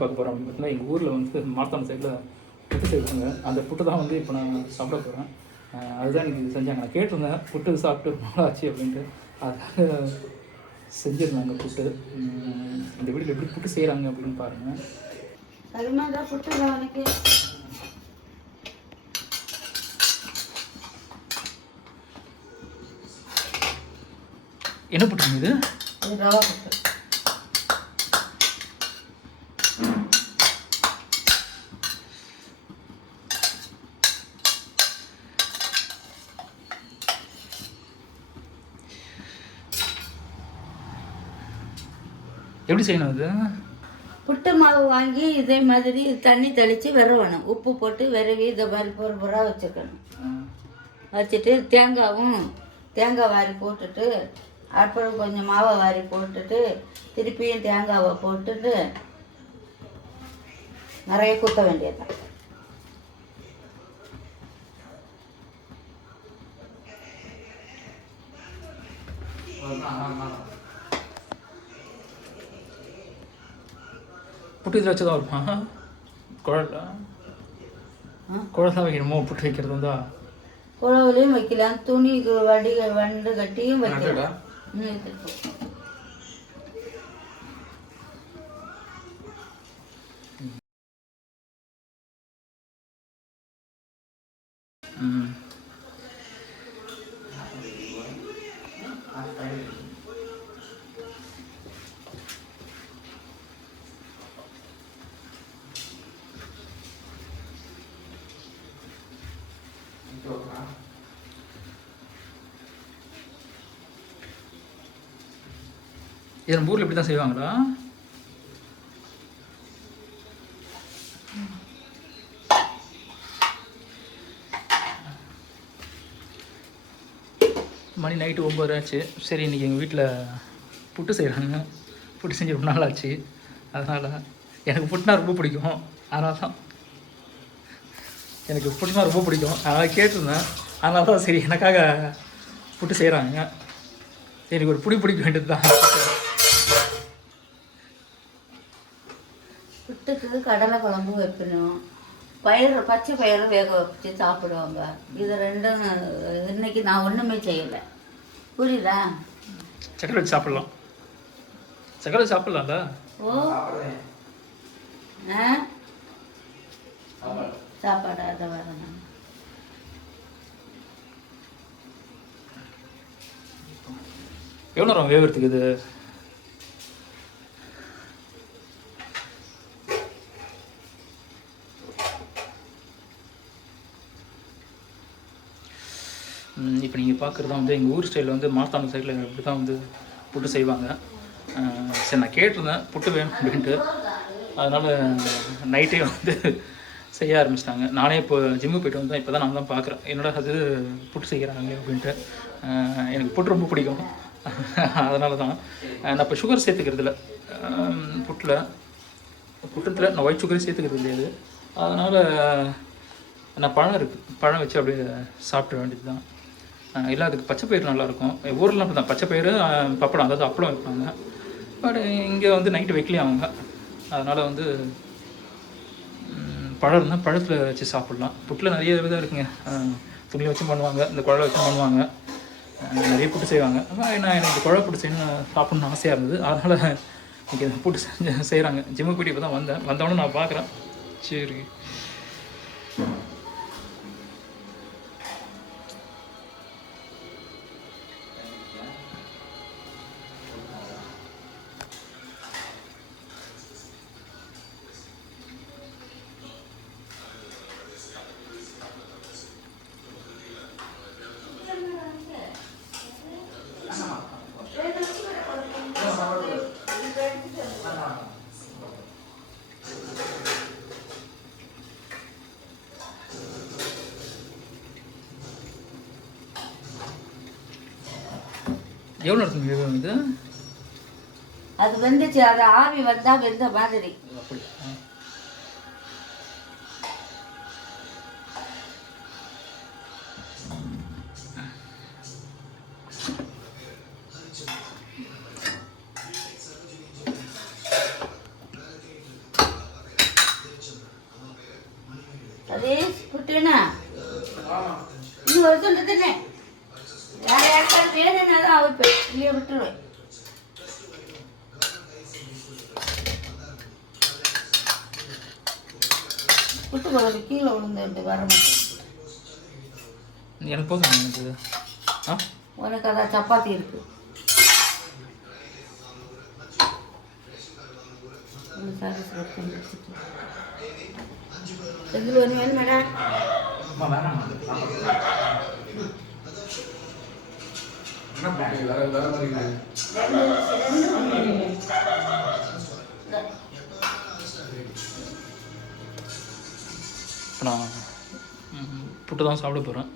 பார்க்க போகிறோம் அப்படின்னு பார்த்தீங்கன்னா, எங்கள் ஊரில் வந்து மார்த்தாண்டம் சைடில் புட்டு செய்வாங்க. அந்த புட்டு தான் வந்து இப்போ நான் சாப்பிட போகிறேன். அதுதான் எனக்கு செஞ்சாங்க. நான் கேட்டிருந்தேன் புட்டு சாப்பிட்டு ரொம்ப நாள் ஆச்சு அப்படின்ட்டு. அதுக்காக செஞ்சுருந்தாங்க புட்டு. இந்த வீட்டில் எப்படி புட்டு செய்கிறாங்க அப்படின்னு பாருங்கள். என்ன புட்டுங்க இது? ரவா புட்டு. எப்படி செய்யணும் அது? புட்டு மாவு வாங்கி இதே மாதிரி தண்ணி தெளித்து விரவணும். உப்பு போட்டு விரவி இதை மாதிரி பொறுப்புறாக வச்சுக்கணும். வச்சுட்டு தேங்காய் வாரி போட்டுட்டு அப்புறம் கொஞ்சம் மாவை வாரி போட்டுட்டு திருப்பியும் தேங்காவை போட்டுட்டு நிறைய குத்த வேண்டியதுதான். புட்டு இதில் வச்சு தான் வருமா? குழந்தை வைக்கணுமோ புட்டு வைக்கிறது வந்தா? குழவுலையும் வைக்கலாம், துணி வண்டு கட்டியும் வைக்கலாம். இது நம்ம ஊரில் இப்படி தான் செய்வாங்களா? மணி நைட்டு 9 ஆச்சு. சரி, இன்றைக்கி எங்கள் வீட்டில் புட்டு செய்கிறாங்க. புட்டு செஞ்சு ரொம்ப நாள் ஆச்சு. அதனால் எனக்கு புட்டுனா ரொம்ப பிடிக்கும். அதனால தான் எனக்கு புட்டுனா ரொம்ப பிடிக்கும். அதனால் கேட்டிருந்தேன். அதனால தான் சரி எனக்காக புட்டு செய்கிறாங்க. எனக்கு ஒரு பிடிக்க வேண்டியது தான். புட்டுக்கு கடலை குழம்பு வைக்கணும். பச்சை பயிறு வேக வச்சு சாப்பிடுவாங்க. இது ரெண்டும் இன்னைக்கு நான் ஒன்றுமே செய்யலை. புரியுதா? சக்கரை வச்சு சாப்பிட்லாம். சக்கரை வச்சு சாப்பிட்லாம்ல? ஓ சாப்பாடு அதை வரணும். எவ்வளோ நேரம் வேகிறதுக்கு இது? இப்போ நீங்கள் பார்க்குறது தான் வந்து எங்கள் ஊர் ஸ்டைலில் வந்து மார்த்தாண்டம் சைடில் இப்படி தான் வந்து புட்டு செய்வாங்க. சரி, நான் கேட்டிருந்தேன் புட்டு வேணும் அப்படின்ட்டு. அதனால் நைட்டே வந்து செய்ய ஆரம்பிச்சிட்டாங்க. நானே இப்போ ஜிம்மு போய்ட்டு வந்தேன். இப்போ தான் நான் தான் பார்க்குறேன் என்னோட அது புட்டு செய்கிறாங்க அப்படின்ட்டு. எனக்கு புட்டு ரொம்ப பிடிக்கும். அதனால தான் நான் இப்போ சுகர் சேர்த்துக்கிறதில்ல புட்டத்தில். நான் ஒயிட் சுகரே சேர்த்துக்கிறது கிடையாது. அதனால் நான் பழம் வச்சு அப்படியே சாப்பிட வேண்டியது தான். இல்லை, அதுக்கு பச்சை பயிறு நல்லாயிருக்கும். ஊரில் அப்படி தான் பச்சை பயிறு பப்படம், அதாவது அப்பளம் வைப்பாங்க. பட் இங்கே வந்து நைட்டு வைக்கலையே அவங்க. அதனால் வந்து பழம் இருந்தால் பழத்தில் வச்சு சாப்பிட்லாம். புட்டில் நிறைய விதம் இருக்குங்க. துணியில் வச்சும் பண்ணுவாங்க, இந்த குழலை வச்சும் பண்ணுவாங்க. நிறைய புட்டு செய்வாங்க. நான் எனக்கு குழை புட்டு செய்யணும் சாப்பிட்ணுன்னு ஆசையாக இருந்தது. அதனால் இன்றைக்கி புட்டு செய்கிறாங்க. ஜிம்மு போய்ட்டு இப்போ தான் வந்தவொடனே நான் பார்க்குறேன். சரி, எவ்வளோ நேரத்துக்கு வேகும் இது? அது வெந்துச்சு. அது ஆவி வந்தா வெந்த மாதிரி. அப்படி அதே புட்டுனா இன்னும் ஒரு துண்டு தானே வேறு யாருக்காவது வேணும்னா தான் அவைப்பேன், இல்லையே விட்டுருவேன். புட்டு குழம்பு கீழே விழுந்து வர மாட்டேன். எனக்கு போதும் எனக்கு. ஆ உனக்கு அதான் சப்பாத்தி இருக்கு. செந்தில் ஒன்று வேணும் மேடம். இப்போ நான் புட்டு தான் சாப்பிட போகிறேன்.